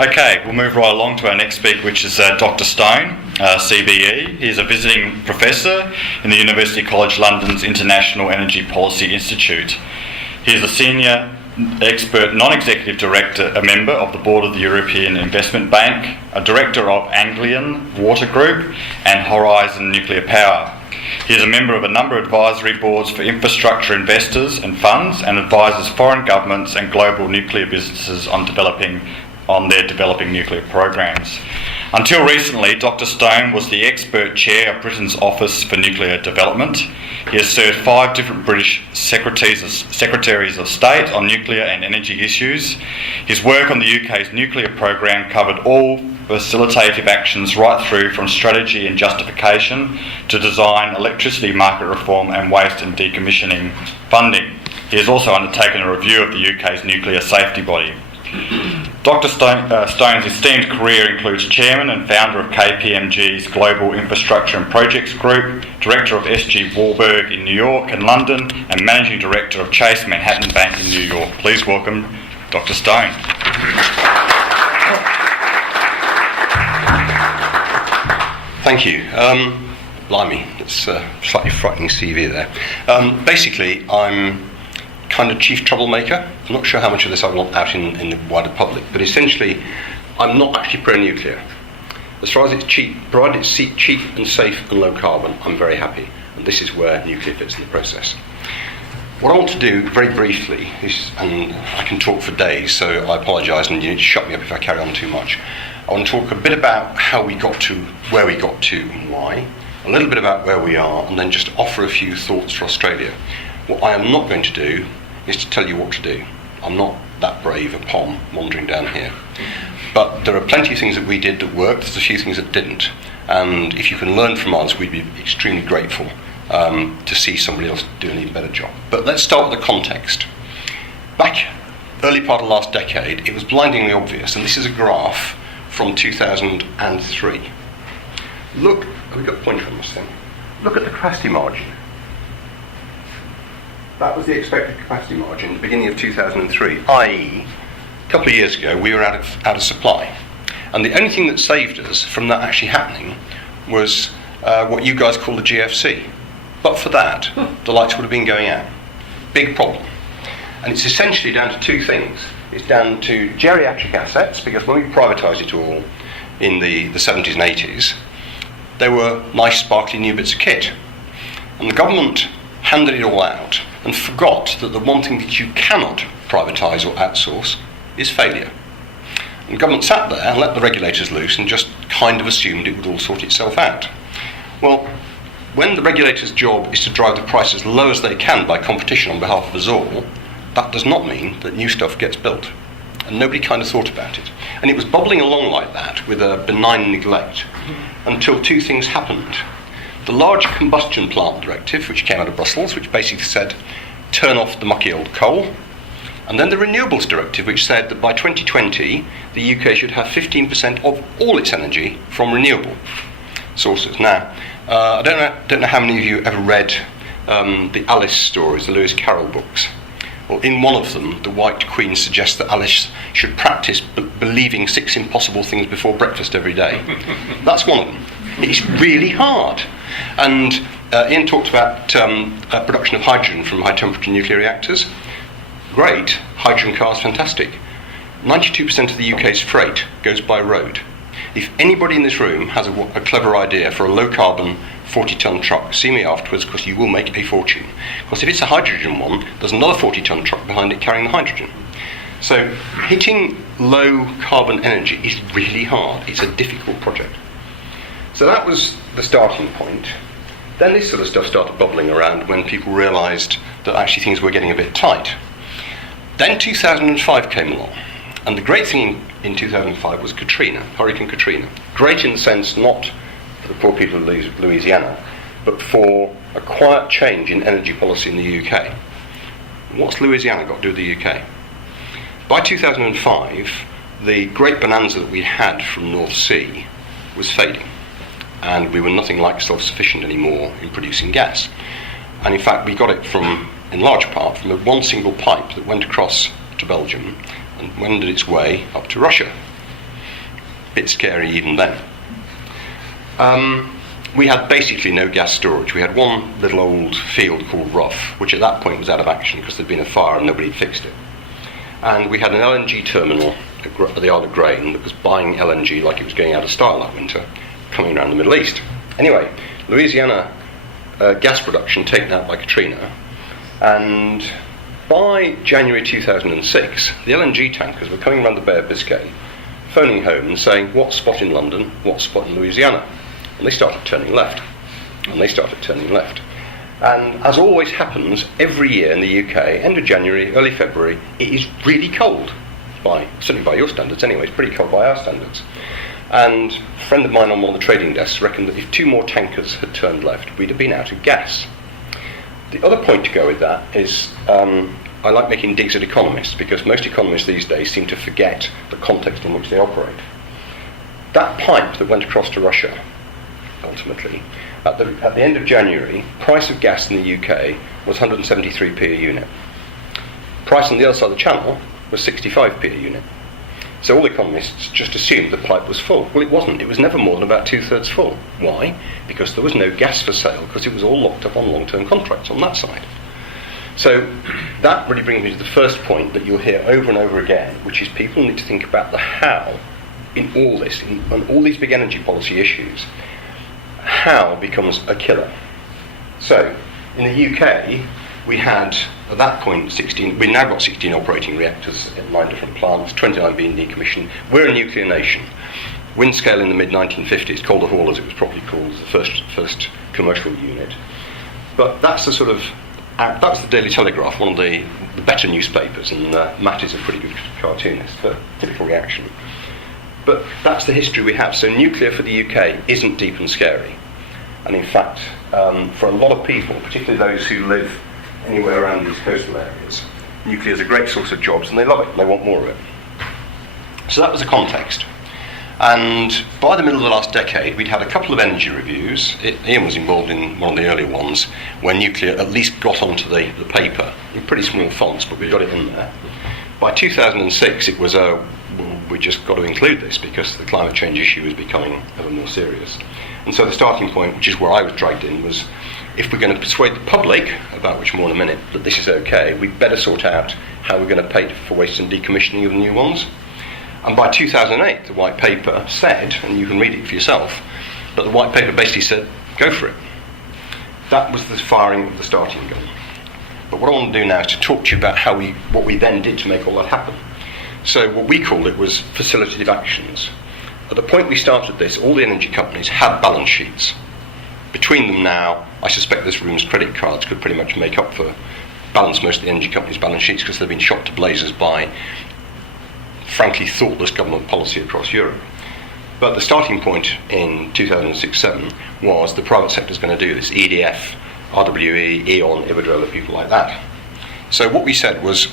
Okay, we'll move right along to our next speaker, which is Dr Stone CBE. He is a visiting professor in the University College London's International Energy Policy Institute. He is a senior expert non-executive director, a member of the board of the European Investment Bank, a director of Anglian Water Group and Horizon Nuclear Power. He is a member of a number of advisory boards for infrastructure investors and funds, and advises foreign governments and global nuclear businesses on their developing nuclear programs. Until recently, Dr Stone was the expert chair of Britain's Office for Nuclear Development. He has served 5 different British Secretaries of State on nuclear and energy issues. His work on the UK's nuclear program covered all facilitative actions right through from strategy and justification to design, electricity market reform and waste and decommissioning funding. He has also undertaken a review of the UK's nuclear safety body. Dr Stone's esteemed career includes chairman and founder of KPMG's Global Infrastructure and Projects Group, director of SG Warburg in New York and London, and managing director of Chase Manhattan Bank in New York. Please welcome Dr Stone. Thank you. Blimey, it's a slightly frightening CV there. Basically, I'm kind of chief troublemaker. I'm not sure how much of this I want out in the wider public, but essentially, I'm not actually pro-nuclear. As far as it's cheap, provided it's cheap and safe and low carbon, I'm very happy. And this is where nuclear fits in the process. What I want to do, very briefly, is, and I can talk for days, so I apologise, and you need to shut me up if I carry on too much. I want to talk a bit about how we got to where we got to and why, a little bit about where we are, and then just offer a few thoughts for Australia. What I am not going to do is to tell you what to do. I'm not that brave a pom wandering down here. But there are plenty of things that we did that worked, there's a few things that didn't. And if you can learn from us, we'd be extremely grateful to see somebody else do an even better job. But let's start with the context. Back early part of last decade, it was blindingly obvious, and this is a graph from 2003. Look, have we got a pointer on this thing? Look at the capacity margin. That was the expected capacity margin at the beginning of 2003, i.e., a couple of years ago we were out of supply. And the only thing that saved us from that actually happening was what you guys call the GFC. But for that, the lights would have been going out. Big problem. And it's essentially down to 2 things. It's down to geriatric assets, because when we privatised it all in the 70s and 80s, they were nice, sparkly new bits of kit. And the government handed it all out and forgot that the one thing that you cannot privatise or outsource is failure. And the government sat there and let the regulators loose and just kind of assumed it would all sort itself out. Well, when the regulator's job is to drive the price as low as they can by competition on behalf of us all, that does not mean that new stuff gets built. And nobody kind of thought about it. And it was bubbling along like that with a benign neglect until 2 things happened. The Large Combustion Plant Directive, which came out of Brussels, which basically said, turn off the mucky old coal. And then the Renewables Directive, which said that by 2020, the UK should have 15% of all its energy from renewable sources. Now, I don't know how many of you ever read the Alice stories, the Lewis Carroll books. Well, in one of them, the White Queen suggests that Alice should practice believing 6 impossible things before breakfast every day. That's one of them. It's really hard. And Ian talked about production of hydrogen from high-temperature nuclear reactors. Great. Hydrogen cars, fantastic. 92% of the UK's freight goes by road. If anybody in this room has a clever idea for a low-carbon 40-ton truck, see me afterwards, because you will make a fortune. Because if it's a hydrogen one, there's another 40-ton truck behind it carrying the hydrogen. So hitting low-carbon energy is really hard. It's a difficult project. So that was the starting point. Then this sort of stuff started bubbling around when people realised that actually things were getting a bit tight. Then 2005 came along. And the great thing in 2005 was Katrina, Hurricane Katrina. Great in the sense not for the poor people of Louisiana, but for a quiet change in energy policy in the UK. What's Louisiana got to do with the UK? By 2005, the great bonanza that we had from North Sea was fading. And we were nothing like self-sufficient anymore in producing gas. And in fact, we got it from, in large part, from one single pipe that went across to Belgium and wended its way up to Russia. bit scary even then. We had basically no gas storage. We had one little old field called Rough, which at that point was out of action because there'd been a fire and nobody had fixed it. And we had an LNG terminal at the Isle of Grain that was buying LNG like it was going out of style that winter, coming around the Middle East. Anyway, Louisiana gas production taken out by Katrina, and by January 2006, the LNG tankers were coming around the Bay of Biscay, phoning home and saying, what spot in London, what spot in Louisiana? And they started turning left. And as always happens, every year in the UK, end of January, early February, it is really cold. Certainly by your standards anyway, it's pretty cold by our standards. And a friend of mine on one of the trading desks reckoned that if 2 more tankers had turned left, we'd have been out of gas. The other point to go with that is, I like making digs at economists, because most economists these days seem to forget the context in which they operate. That pipe that went across to Russia, ultimately, at the end of January, price of gas in the UK was 173p a unit. Price on the other side of the channel was 65p a unit. So all economists just assumed the pipe was full. Well, it wasn't. It was never more than about 2/3 full. Why? Because there was no gas for sale, because it was all locked up on long-term contracts on that side. So that really brings me to the first point that you'll hear over and over again, which is people need to think about the how in all this, on all these big energy policy issues. How becomes a killer. So in the UK, we had, at that point, 16, we've now got 16 operating reactors at 9 different plants, 29 being decommissioned. We're a nuclear nation. Windscale in the mid-1950s, Calder Hall as it was probably called, was the first commercial unit. But that's the sort of, that's the Daily Telegraph, one of the better newspapers, and Matt is a pretty good cartoonist, but typical reaction. But that's the history we have. So nuclear for the UK isn't deep and scary. And in fact, for a lot of people, particularly those who live anywhere around these coastal areas, nuclear is a great source of jobs and they love it and they want more of it. So that was the context. And by the middle of the last decade, we'd had a couple of energy reviews. Ian was involved in one of the earlier ones, where nuclear at least got onto the paper, in pretty small fonts, but we got it in there. By 2006, it was we just got to include this because the climate change issue is becoming ever more serious. And so the starting point, which is where I was dragged in, was if we're going to persuade the public, about which more in a minute, that this is okay, we'd better sort out how we're going to pay for waste and decommissioning of the new ones. And by 2008, the white paper said, and you can read it for yourself, but the white paper basically said, go for it. That was the firing of the starting gun. But what I want to do now is to talk to you about what we then did to make all that happen. So what we called it was facilitative actions. At the point we started this, all the energy companies had balance sheets. Between them now, I suspect this room's credit cards could pretty much make up for balance most of the energy companies' balance sheets because they've been shot to blazes by frankly thoughtless government policy across Europe. But the starting point in 2006-07 was the private sector's going to do this. EDF, RWE, E.ON, Iberdrola, people like that. So what we said was,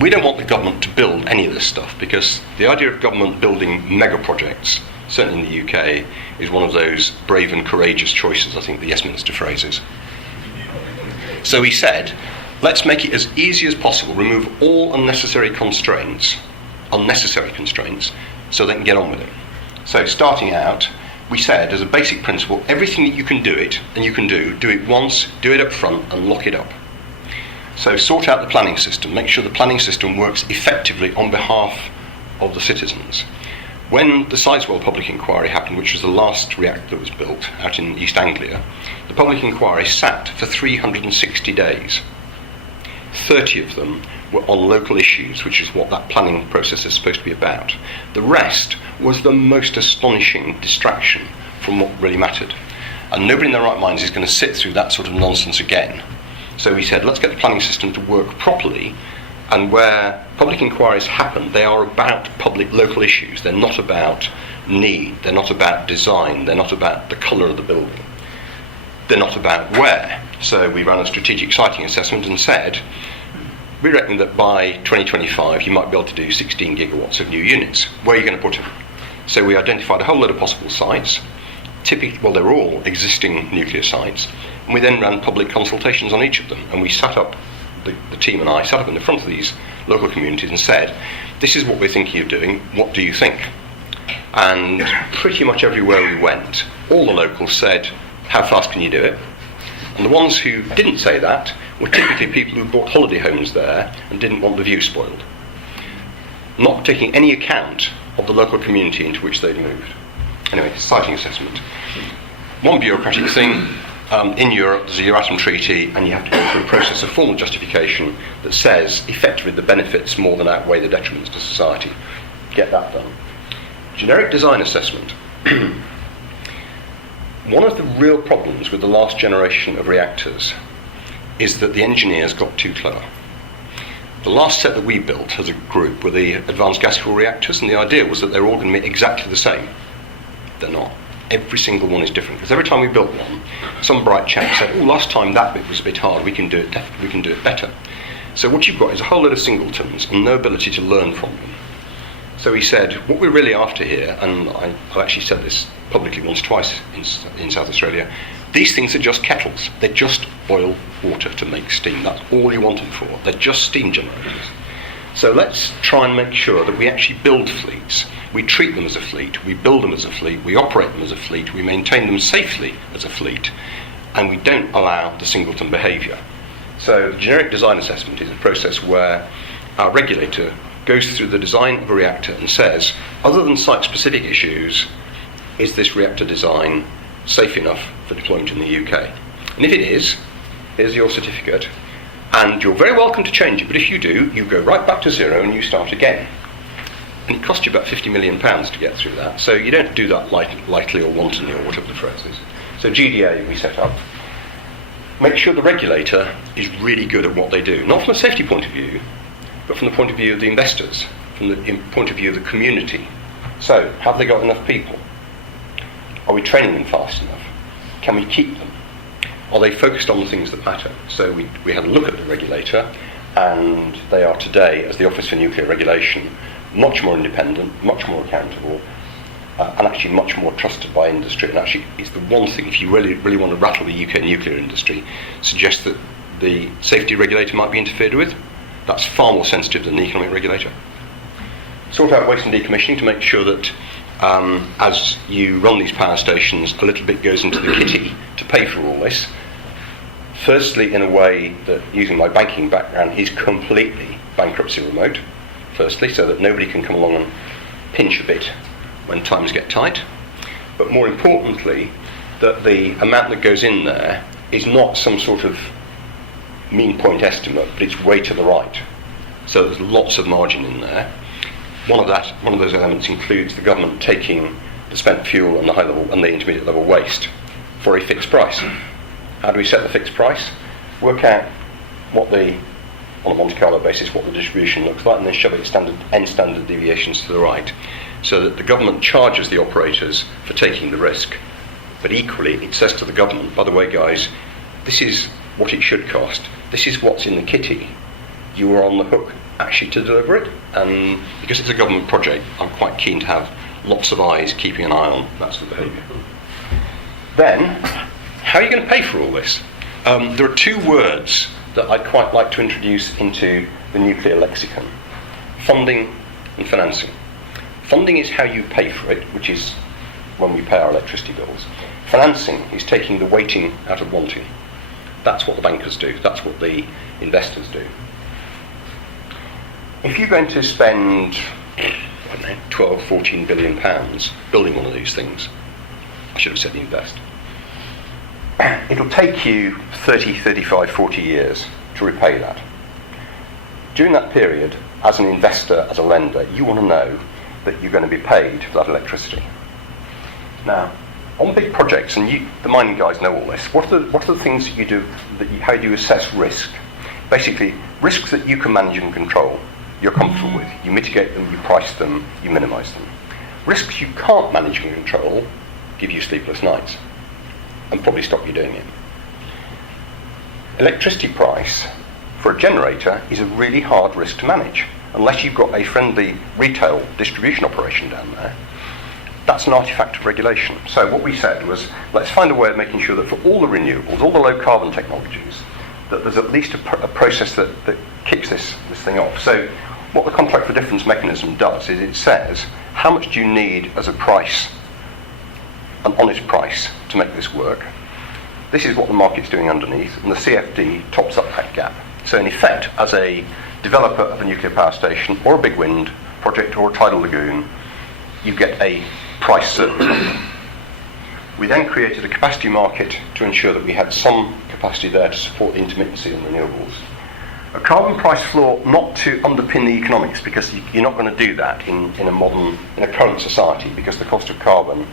we don't want the government to build any of this stuff because the idea of government building mega projects, certainly in the UK, is one of those brave and courageous choices, I think the Yes Minister phrases. So we said, let's make it as easy as possible, remove all unnecessary constraints, so they can get on with it. So starting out, we said as a basic principle, everything that you can do it, and you can do it once, do it up front and lock it up. So sort out the planning system, make sure the planning system works effectively on behalf of the citizens. When the Sizewell public inquiry happened, which was the last reactor that was built out in East Anglia, the public inquiry sat for 360 days. 30 of them were on local issues, which is what that planning process is supposed to be about. The rest was the most astonishing distraction from what really mattered. And nobody in their right minds is going to sit through that sort of nonsense again. So we said, let's get the planning system to work properly, and where public inquiries happen, they are about public local issues. They're not about need, they're not about design, they're not about the colour of the building. They're not about where. So we ran a strategic siting assessment and said, we reckon that by 2025 you might be able to do 16 gigawatts of new units. Where are you going to put them? So we identified a whole load of possible sites. Well, they're all existing nuclear sites. And we then ran public consultations on each of them. And we sat up, the team and I sat up in the front of these local communities and said, this is what we're thinking of doing, what do you think? And pretty much everywhere we went, all the locals said, how fast can you do it? And the ones who didn't say that were typically people who bought holiday homes there and didn't want the view spoiled, not taking any account of the local community into which they'd moved. Anyway, siting assessment. One bureaucratic thing, in Europe there's a Euratom Treaty, and you have to go through a process of formal justification that says effectively the benefits more than outweigh the detriments to society. Get that done. Generic design assessment. One of the real problems with the last generation of reactors is that the engineers got too clever. The last set that we built as a group were the advanced gas fuel reactors, and the idea was that they were all going to be exactly the same. They're not. Every single one is different, because every time we built one, some bright chap said, "Oh, last time that bit was a bit hard. We can do it better." So what you've got is a whole load of singletons and no ability to learn from them. So he said, what we're really after here, and I've actually said this publicly once, twice in South Australia, these things are just kettles. They just boil water to make steam. That's all you want them for. They're just steam generators. So let's try and make sure that we actually build fleets. We treat them as a fleet, we build them as a fleet, we operate them as a fleet, we maintain them safely as a fleet, and we don't allow the singleton behaviour. So generic design assessment is a process where our regulator goes through the design of a reactor and says, other than site-specific issues, is this reactor design safe enough for deployment in the UK? And if it is, here's your certificate, and you're very welcome to change it, but if you do, you go right back to zero and you start again. And it costs you about £50 million to get through that, so you don't do that lightly or wantonly or whatever the phrase is. So GDA we set up. Make sure the regulator is really good at what they do, not from a safety point of view, but from the point of view of the investors, from the point of view of the community. So, have they got enough people? Are we training them fast enough? Can we keep them? Are they focused on the things that matter? So we had a look at the regulator, and they are today, as the Office for Nuclear Regulation, much more independent, much more accountable, and actually much more trusted by industry. And actually, it's the one thing, if you really want to rattle the UK nuclear industry, suggest that the safety regulator might be interfered with. That's far more sensitive than the economic regulator. Sort out waste and decommissioning to make sure that as you run these power stations, a little bit goes into the kitty to pay for all this. Firstly, in a way that, using my banking background, is completely bankruptcy remote. Firstly, so that nobody can come along and pinch a bit when times get tight. But more importantly, that the amount that goes in there is not some sort of mean point estimate, but it's way to the right. So there's lots of margin in there. One of those elements includes the government taking the spent fuel and the high level and the intermediate level waste for a fixed price. How do we set the fixed price? Work out what on a Monte Carlo basis, what the distribution looks like, and then shove it at standard deviations to the right, so that the government charges the operators for taking the risk. But equally, it says to the government, by the way, guys, this is what it should cost. This is what's in the kitty. You are on the hook actually to deliver it, and because it's a government project, I'm quite keen to have lots of eyes keeping an eye on that sort of behaviour. Then, how are you going to pay for all this? There are two words that I'd quite like to introduce into the nuclear lexicon: funding and financing. Funding is how you pay for it, which is when we pay our electricity bills. Financing is taking the waiting out of wanting. That's what the bankers do. That's what the investors do. If you're going to spend, 12, 14 billion pounds building one of these things, I should have said invest, it'll take you 30, 35, 40 years to repay that. During that period, as an investor, as a lender, you want to know that you're going to be paid for that electricity. Now, on big projects, and the mining guys know all this, what are the things that you do, how do you assess risk? Basically, risks that you can manage and control, you're comfortable with. You mitigate them, you price them, you minimise them. Risks you can't manage and control give you sleepless nights and probably stop you doing it. Electricity price for a generator is a really hard risk to manage unless you've got a friendly retail distribution operation down there. That's an artifact of regulation. So what we said was, let's find a way of making sure that for all the renewables, all the low carbon technologies, that there's at least a process that kicks this thing off. So what the contract for difference mechanism does is it says, how much do you need as a price, an honest price, to make this work? This is what the market's doing underneath, and the CFD tops up that gap. So in effect, as a developer of a nuclear power station, or a big wind project, or a tidal lagoon, you get a price certainty. We then created a capacity market to ensure that we had some capacity there to support the intermittency and renewables. A carbon price floor, not to underpin the economics, because you're not going to do that in a current society, because the cost of carbon,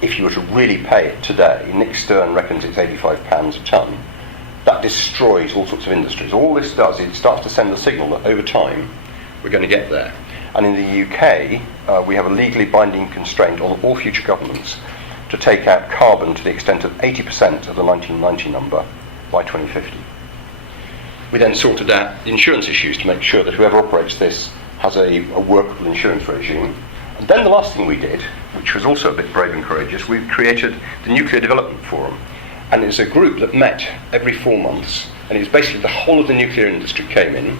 if you were to really pay it today, Nick Stern reckons it's £85 a tonne, that destroys all sorts of industries. All this does is it starts to send a signal that over time we're going to get there. And in the UK, we have a legally binding constraint on all future governments to take out carbon to the extent of 80% of the 1990 number by 2050. We then sorted out the insurance issues to make sure that whoever operates this has a workable insurance regime. And then the last thing we did, which was also a bit brave and courageous, we created the Nuclear Development Forum. And it's a group that met every 4 months, and it's basically the whole of the nuclear industry came in,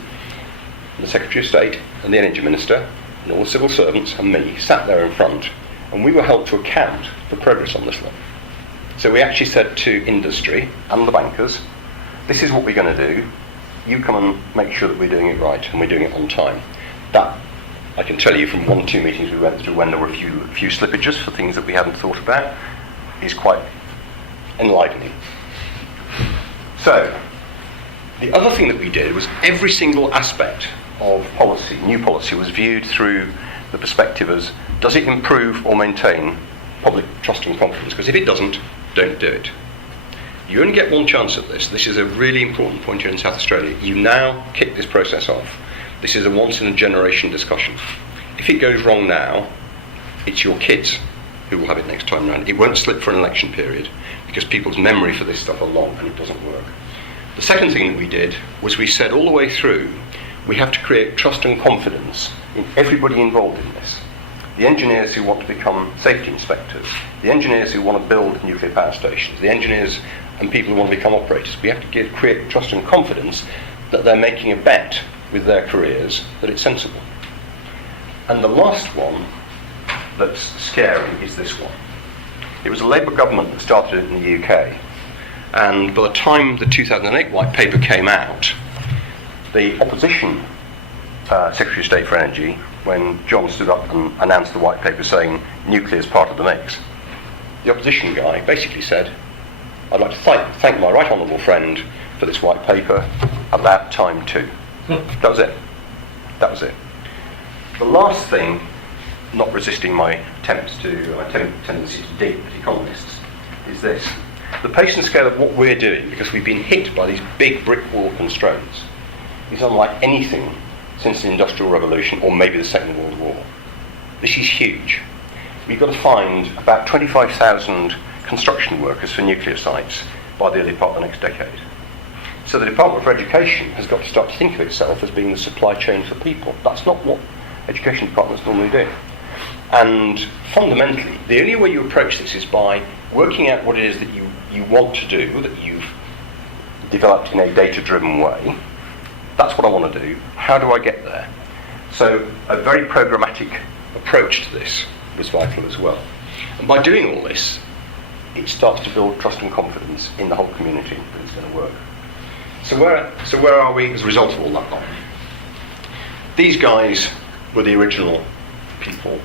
the Secretary of State and the Energy Minister and all the civil servants and me sat there in front, and we were held to account for progress on this one. So we actually said to industry and the bankers, this is what we're going to do, you come and make sure that we're doing it right and we're doing it on time. That, I can tell you from 1 or 2 meetings we went through when there were a few slippages for things that we hadn't thought about, is quite enlivening. So, the other thing that we did was every single aspect of policy, new policy, was viewed through the perspective as, does it improve or maintain public trust and confidence? Because if it doesn't, don't do it. You only get one chance at this. This is a really important point here in South Australia. You now kick this process off. This is a once-in-a-generation discussion. If it goes wrong now, it's your kids who will have it next time round. It won't slip for an election period because people's memory for this stuff are long and it doesn't work. The second thing that we did was we said all the way through, we have to create trust and confidence in everybody involved in this. The engineers who want to become safety inspectors, the engineers who want to build nuclear power stations, the engineers and people who want to become operators. We have to create trust and confidence that they're making a bet with their careers that it's sensible. And the last one that's scary is this one. It was a Labour government that started it in the UK, and by the time the 2008 white paper came out, the opposition Secretary of State for Energy, when John stood up and announced the white paper saying nuclear is part of the mix, the opposition guy basically said, I'd like to thank my right honourable friend for this white paper, about time too. That was it. That was it. The last thing, not resisting my tendency to dig at economists, is this. The pace and scale of what we're doing, because we've been hit by these big brick wall constraints, is unlike anything since the Industrial Revolution or maybe the Second World War. This is huge. We've got to find about 25,000 construction workers for nuclear sites by the early part of the next decade. So the Department for Education has got to start to think of itself as being the supply chain for people. That's not what education departments normally do. And fundamentally, the only way you approach this is by working out what it is that you want to do, that you've developed in a data-driven way. That's what I want to do. How do I get there? So a very programmatic approach to this was vital as well. And by doing all this, it starts to build trust and confidence in the whole community that it's going to work. So where are we as a result of all that lot? These guys were the original people,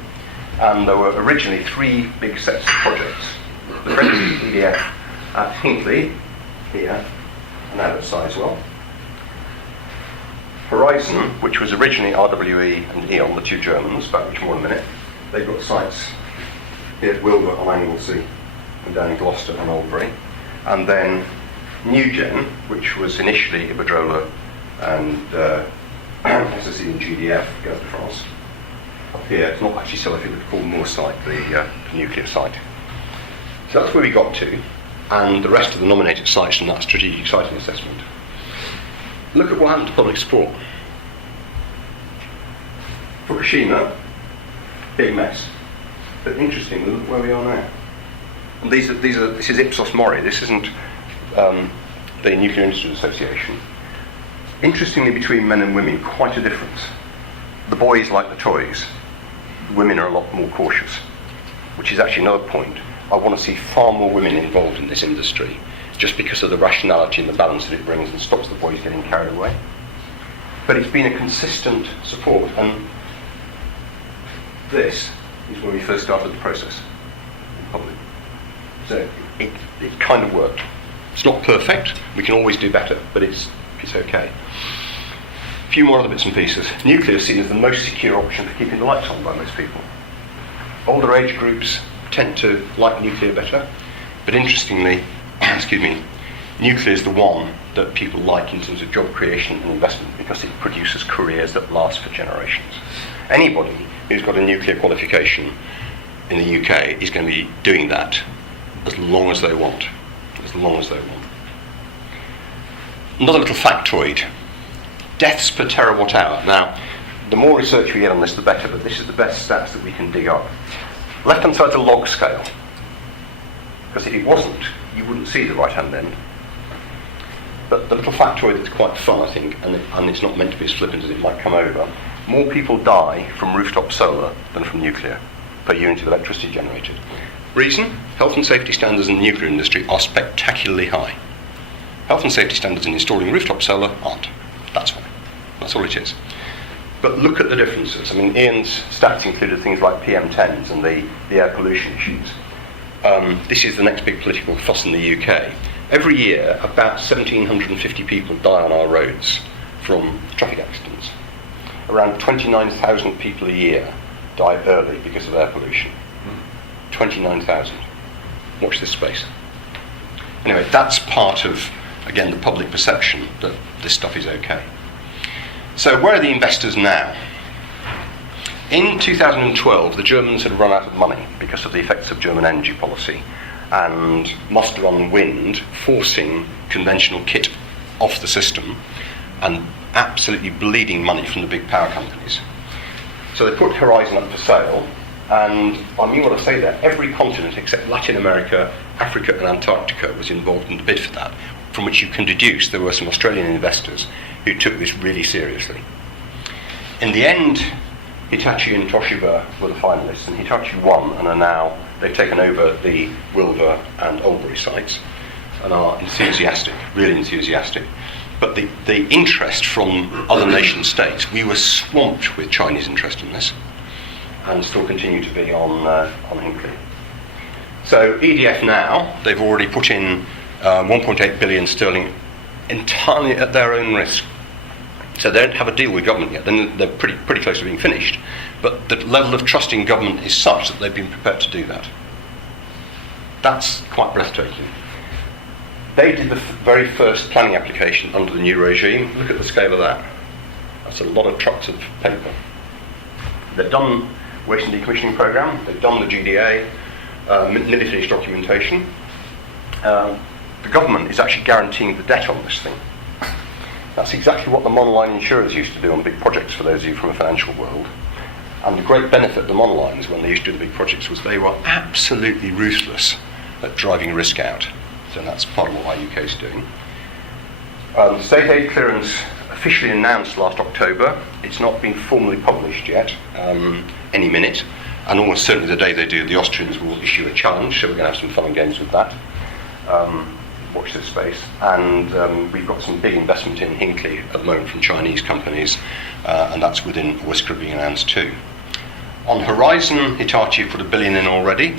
and there were originally 3 big sets of projects. The French EDF at Hinkley, here, and out at Sizewell. Horizon, which was originally RWE and E.ON, the 2 Germans, about which more in a minute. They've got sites here at Wilbur on Anglesey and down in Gloucester and Albury. And then NewGen, which was initially Iberdrola and SSE and GDF, Gaz de France. Up here, it's not actually Sellafield, it's called Moor site, the nuclear site. So that's where we got to, and the rest of the nominated sites from that strategic siting assessment. Look at what happened to public support. Fukushima, big mess. But interestingly, look where we are now. And this is Ipsos Mori, this isn't the Nuclear Industries Association. Interestingly, between men and women, quite a difference. The boys like the toys. women are a lot more cautious, which is actually another point. I want to see far more women involved in this industry, just because of the rationality and the balance that it brings and stops the boys getting carried away. But it's been a consistent support, and this is where we first started the process in public. So it kind of worked. It's not perfect, we can always do better, but it's okay. A few more other bits and pieces. Nuclear is seen as the most secure option for keeping the lights on by most people. Older age groups tend to like nuclear better, but interestingly, nuclear is the one that people like in terms of job creation and investment because it produces careers that last for generations. Anybody who's got a nuclear qualification in the UK is going to be doing that as long as they want. As long as they want. Another little factoid. Deaths per terawatt hour. Now, the more research we get on this, the better, but this is the best stats that we can dig up. Left-hand side's a log scale. Because if it wasn't, you wouldn't see the right-hand end. But the little factoid that's quite fun, I think, and it's not meant to be as flippant as it might come over, more people die from rooftop solar than from nuclear per unit of electricity generated. Reason? Health and safety standards in the nuclear industry are spectacularly high. Health and safety standards in installing rooftop solar aren't. That's why. That's all it is. But look at the differences. I mean, Ian's stats included things like PM10s and the air pollution issues. This is the next big political fuss in the UK. Every year, about 1,750 people die on our roads from traffic accidents. Around 29,000 people a year die early because of air pollution. 29,000. Watch this space. Anyway, that's part of, again, the public perception that this stuff is okay. So where are the investors now? In 2012, the Germans had run out of money because of the effects of German energy policy and muster on wind forcing conventional kit off the system and absolutely bleeding money from the big power companies. So they put Horizon up for sale, and I mean what I say there, every continent except Latin America, Africa and Antarctica was involved in the bid for that, from which you can deduce there were some Australian investors who took this really seriously. In the end, Hitachi and Toshiba were the finalists, and Hitachi won and are now, they've taken over the Wilbur and Albury sites and are enthusiastic, really enthusiastic. But the interest from other nation states, we were swamped with Chinese interest in this, and still continue to be on Hinkley. So EDF now, they've already put in 1.8 billion sterling entirely at their own risk. So they don't have a deal with government yet. They're pretty close to being finished. But the level of trust in government is such that they've been prepared to do that. That's quite breathtaking. They did the very first planning application under the new regime. Look at the scale of that. That's a lot of trucks of paper. They've done waste and decommissioning program. They've done the GDA, nearly finished documentation. The government is actually guaranteeing the debt on this thing. That's exactly what the monoline insurers used to do on big projects, for those of you from the financial world. And the great benefit of the monolines when they used to do the big projects was they were absolutely ruthless at driving risk out. So that's part of what IUK is doing. State aid clearance officially announced last October. It's not been formally published yet, any minute. And almost certainly the day they do, the Austrians will issue a challenge, so we're going to have some fun and games with that. Watch this space. And we've got some big investment in Hinkley at the moment from Chinese companies, and that's within a whisker of being announced too. On Horizon, Hitachi put $1 billion in already.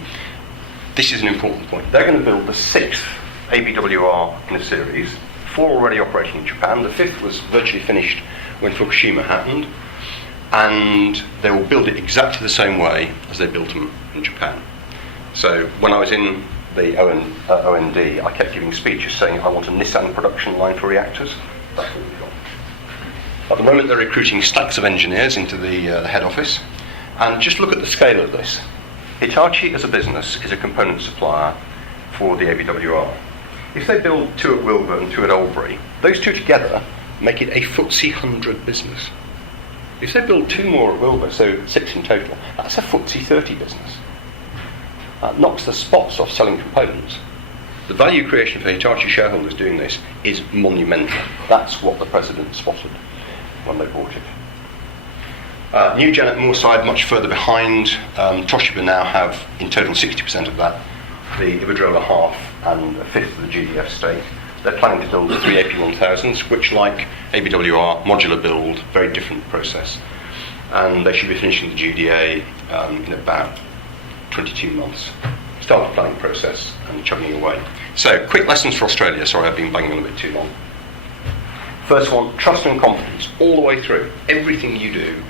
This is an important point. They're going to build the 6th ABWR in a series, 4 already operating in Japan. The 5th was virtually finished when Fukushima happened, and they will build it exactly the same way as they built them in Japan. So when I was in the OND, I kept giving speeches saying I want a Nissan production line for reactors. That's what we've got. At the moment they're recruiting stacks of engineers into the head office, and just look at the scale of this. Hitachi as a business is a component supplier for the ABWR. If they build 2 at Wilbur and 2 at Albury, those 2 together make it a FTSE 100 business. If they build 2 more at Wilbur, so 6 in total, that's a FTSE 30 business. Knocks the spots off selling components. The value creation for Hitachi shareholders doing this is monumental. That's what the president spotted when they bought it. Newgen at Moorside, much further behind. Toshiba now have in total 60% of that, the Iberdrola half and a fifth of the GDF stake. They're planning to build the 3 AP1000s, which, like ABWR, modular build, very different process. And they should be finishing the GDA in about 22 months. Start the planning process and chugging away. So, quick lessons for Australia. Sorry, I've been banging on a bit too long. First one, trust and confidence, all the way through. Everything you do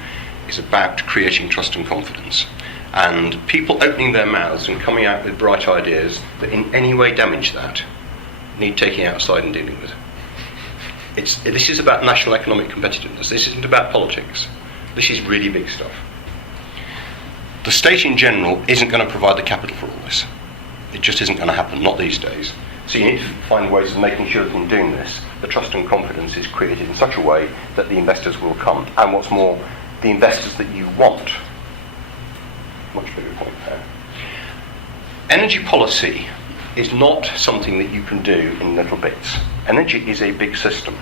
is about creating trust and confidence. And people opening their mouths and coming out with bright ideas that in any way damage that need taking outside and dealing with. This is about national economic competitiveness. This isn't about politics. This is really big stuff. The state in general isn't going to provide the capital for all this. It just isn't going to happen, not these days. So you need to find ways of making sure that in doing this, the trust and confidence is created in such a way that the investors will come. And what's more, the investors that you want. Much bigger point there. Energy policy is not something that you can do in little bits. Energy is a big system.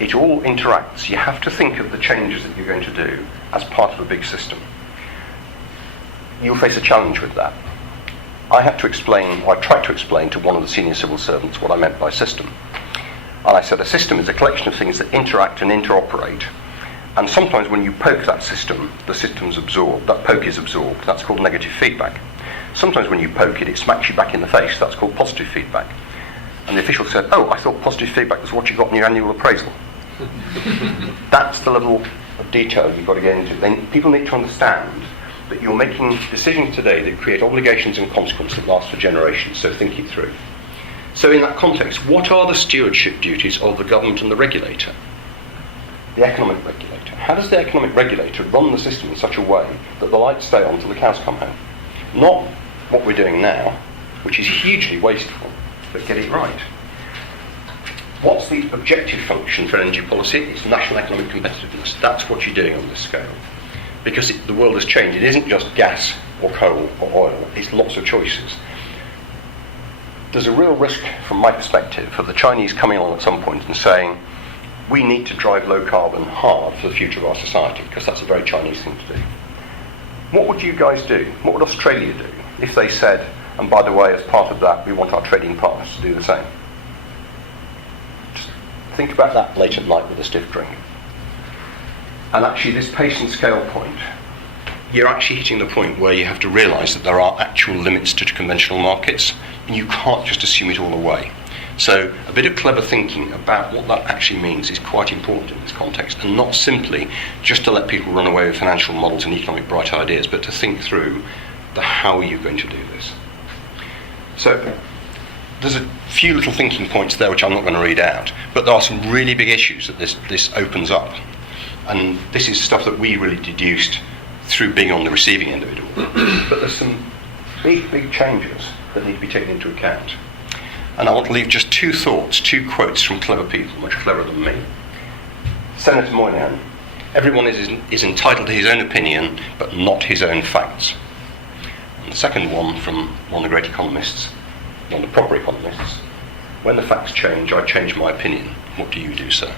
It all interacts. You have to think of the changes that you're going to do as part of a big system. You'll face a challenge with that. I had to explain, or I tried to explain to one of the senior civil servants what I meant by system. And I said a system is a collection of things that interact and interoperate. And sometimes when you poke that system, the system's absorbed. That poke is absorbed. That's called negative feedback. Sometimes when you poke it, it smacks you back in the face. That's called positive feedback. And the official said, "Oh, I thought positive feedback was what you got in your annual appraisal." That's the level of detail you've got to get into. Then people need to understand that you're making decisions today that create obligations and consequences that last for generations, so think it through. So in that context, what are the stewardship duties of the government and the regulator? The economic regulator. How does the economic regulator run the system in such a way that the lights stay on until the cows come home? Not what we're doing now, which is hugely wasteful, but get it right. What's the objective function for energy policy? It's national economic competitiveness. That's what you're doing on this scale. Because the world has changed. It isn't just gas or coal or oil. It's lots of choices. There's a real risk, from my perspective, of the Chinese coming along at some point and saying, we need to drive low carbon hard for the future of our society, because that's a very Chinese thing to do. What would you guys do? What would Australia do if they said, and by the way, as part of that, we want our trading partners to do the same? Just think about that late at night with a stiff drink. And actually, this pace and scale point, you're actually hitting the point where you have to realise that there are actual limits to conventional markets, and you can't just assume it all away. So a bit of clever thinking about what that actually means is quite important in this context, and not simply just to let people run away with financial models and economic bright ideas, but to think through the how are you going to do this. So there's a few little thinking points there which I'm not going to read out, but there are some really big issues that this opens up. And this is stuff that we really deduced through being on the receiving end of it all. But there's some big changes that need to be taken into account. And I want to leave just two quotes from clever people, much cleverer than me. Senator Moynihan, everyone is entitled to his own opinion, but not his own facts. And the second one from one of the great economists, one of the proper economists, when the facts change, I change my opinion. What do you do, sir?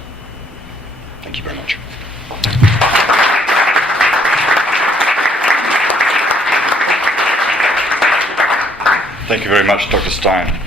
Thank you very much. Thank you very much, Dr. Stone.